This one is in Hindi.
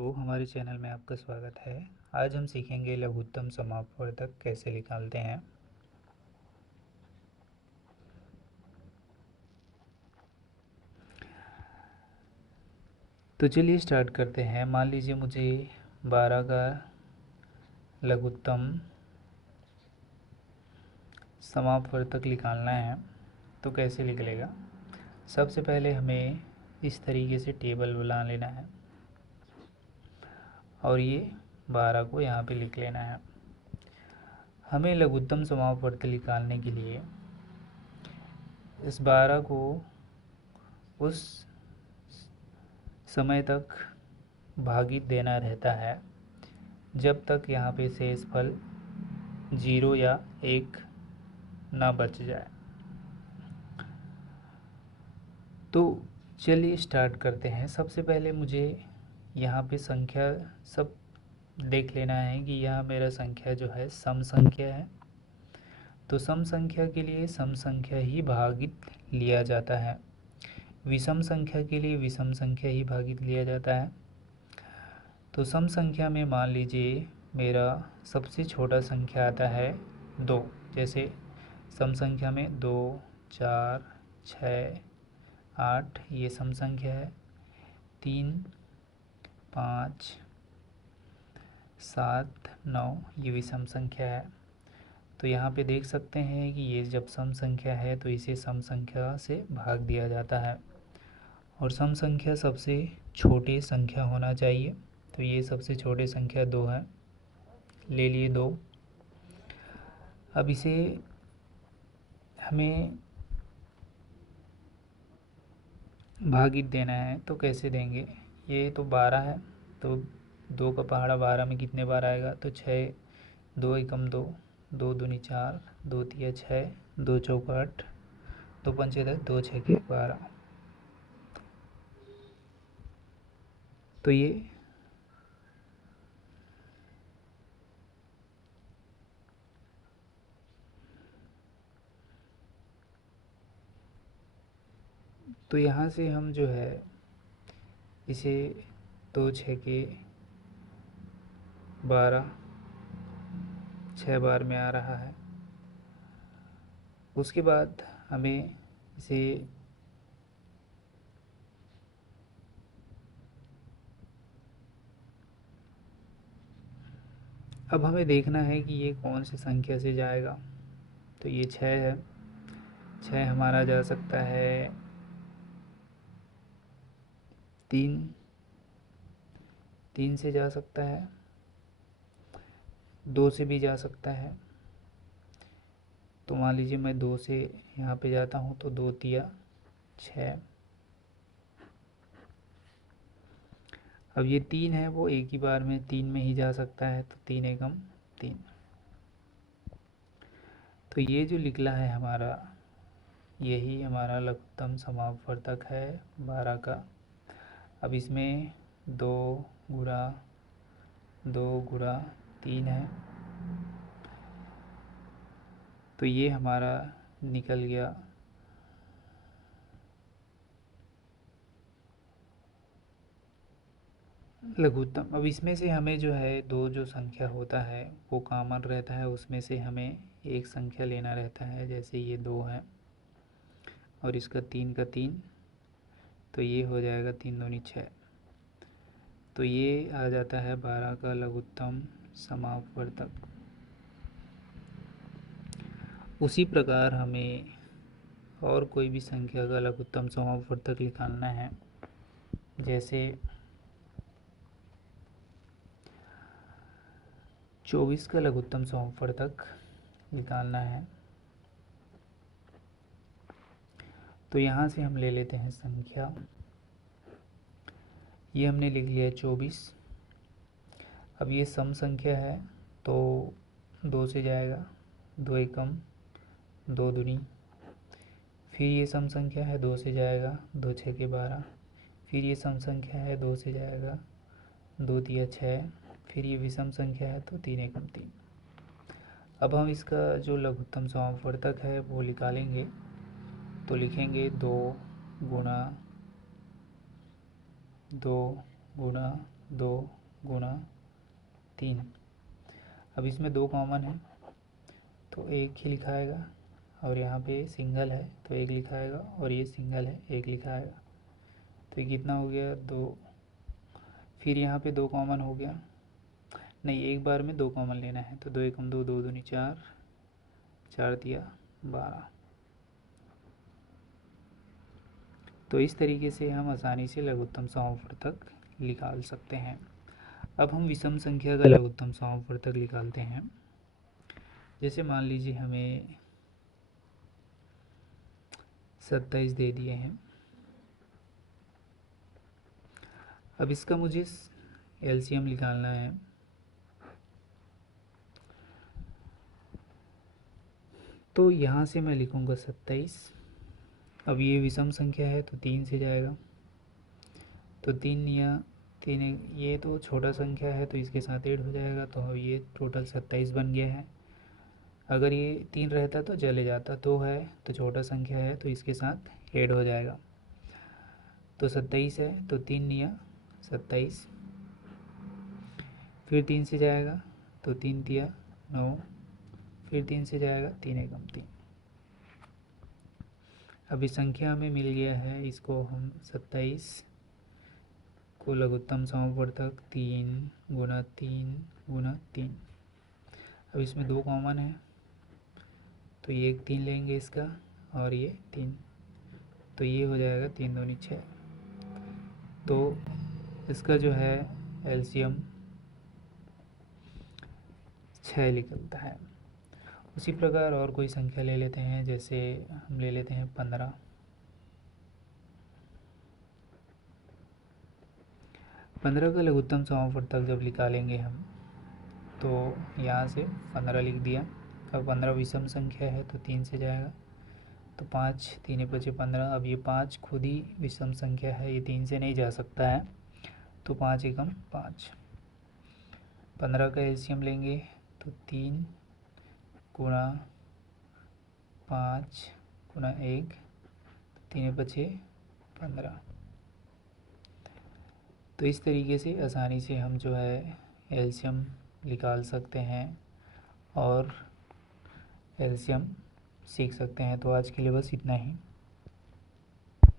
दोस्तों, हमारे चैनल में आपका स्वागत है। आज हम सीखेंगे लघुत्तम समापवर्धक कैसे निकालते हैं। तो चलिए स्टार्ट करते हैं। मान लीजिए मुझे 12 का लघुत्तम समापवर्धक निकालना है, तो कैसे निकलेगा। सबसे पहले हमें इस तरीके से टेबल बना लेना है और ये 12 को यहाँ पे लिख लेना है। हमें लघुत्तम समापवर्धक निकालने के लिए इस 12 को उस समय तक भागित देना रहता है जब तक यहाँ पे शेषफल 0 या 1 ना बच जाए। तो चलिए स्टार्ट करते हैं। सबसे पहले मुझे यहाँ पे संख्या सब देख लेना है कि यह मेरा संख्या जो है सम संख्या है। तो सम संख्या के लिए सम संख्या ही भागित लिया जाता है, विषम संख्या के लिए विषम संख्या ही भागित लिया जाता है। तो सम संख्या में मान लीजिए मेरा सबसे छोटा संख्या आता है 2। जैसे सम संख्या में 2, 4, 6, 8 ये सम संख्या है। 3, 5, 7, 9 ये विषम संख्या है। तो यहाँ पे देख सकते हैं कि ये जब सम संख्या है तो इसे सम संख्या से भाग दिया जाता है और सम संख्या सबसे छोटी संख्या होना चाहिए। तो ये सबसे छोटी संख्या 2 है, ले लिए 2। अब इसे हमें भागित देना है, तो कैसे देंगे। ये तो 12 है, तो 2 का पहाड़ा 12 में कितने बार आएगा, तो 6, 2 एकम 2, 2 दूनी 4, 2 तिया 6, 2 चौका 8, 2 पंचे 10, 2 छक्के 12। तो ये तो यहाँ से हम जो है इसे 2 छक्के 12 6 बार में आ रहा है। उसके बाद हमें इसे अब हमें देखना है कि ये कौन सी संख्या से जाएगा। तो ये 6 है, 6 हमारा जा सकता है 3 से जा सकता है, 2 से भी जा सकता है। तो मान लीजिए मैं 2 से यहाँ पे जाता हूँ तो 2 तिया 6। अब ये 3 है, वो एक ही बार में 3 में ही जा सकता है, तो 3 एकम 3। तो ये जो निकला है हमारा, यही हमारा लघुत्तम समापवर्धक है 12 का। अब इसमें 2 गुणा 2 गुणा 3 है, तो ये हमारा निकल गया लघुत्तम। अब इसमें से हमें जो है दो जो संख्या होता है वो कॉमन रहता है, उसमें से हमें एक संख्या लेना रहता है। जैसे ये 2 है और इसका 3 का 3, तो ये हो जाएगा 3 दूनी 6। तो ये आ जाता है 12 का लघुत्तम समापवर्धक। उसी प्रकार हमें और कोई भी संख्या का लघुत्तम समापवर्धक निकालना है। जैसे 24 का लघुत्तम समापवर्धक निकालना है, तो यहाँ से हम ले लेते हैं संख्या। ये हमने लिख लिया 24। अब ये सम संख्या है तो 2 से जाएगा, 2 एकम 2 दूनी। फिर ये सम संख्या है, 2 से जाएगा, 2 छक्के 12। फिर ये सम संख्या है, 2 से जाएगा, 2 तिया 6। फिर ये विषम संख्या है तो 3 एकम 3। अब हम इसका जो लघुत्तम समापवर्धक है वो निकालेंगे। तो लिखेंगे 2 गुणा 2 गुना 3। अब इसमें 2 कॉमन है तो 1 ही लिखा आएगा, और यहाँ पे सिंगल है तो 1 लिखा आएगा, और ये सिंगल है 1 लिखा आएगा। तो ये कितना हो गया 2। फिर यहाँ पे 2 कॉमन हो गया, नहीं एक बार में 2 कॉमन लेना है, तो 2 एकम 2, 2 दूनी 4, 4 दिया 12। तो इस तरीके से हम आसानी से लघुत्तम समापवर्तक निकाल सकते हैं। अब हम विषम संख्या का लघुत्तम समापवर्तक निकालते हैं। जैसे मान लीजिए हमें 27 दे दिए हैं। अब इसका मुझे एलसीएम निकालना है। तो यहाँ से मैं लिखूँगा 27। अब ये विषम संख्या है तो 3 से जाएगा, तो 3 या 3, ये तो छोटा संख्या है तो इसके साथ ऐड हो जाएगा, तो ये टोटल 27 बन गया है। अगर ये 3 रहता तो चले जाता, 2 है तो छोटा संख्या है तो इसके साथ ऐड हो जाएगा। तो 27 है तो 3 या 27, फिर 3 से जाएगा तो 3 दिया 9, फिर 3 से जाएगा 3 एकम 3। अब इस संख्या हमें मिल गया है, इसको हम 27 को लघुत्तम समापवर्तक 3 गुना 3 गुना 3। अब इसमें 2 कॉमन है तो ये 3 लेंगे इसका, और ये 3, तो ये हो जाएगा 3 दूनी 6। तो इसका जो है एलसीएम 6 निकलता है। उसी प्रकार और कोई संख्या ले लेते हैं, जैसे हम ले लेते हैं 15। 15 का लघुत्तम समापवर्तक जब निकालेंगे हम, तो यहाँ से 15 लिख दिया। अब 15 विषम संख्या है तो 3 से जाएगा, तो 5 3 बचे 15। अब ये 5 खुद ही विषम संख्या है, ये 3 से नहीं जा सकता है, तो 5 एकम 5। 15 का एलसीएम लेंगे तो 3 गुणा 5 गुणा 1, 3 बचे 15। तो इस तरीके से आसानी से हम जो है एलसीएम निकाल सकते हैं और एलसीएम सीख सकते हैं। तो आज के लिए बस इतना ही।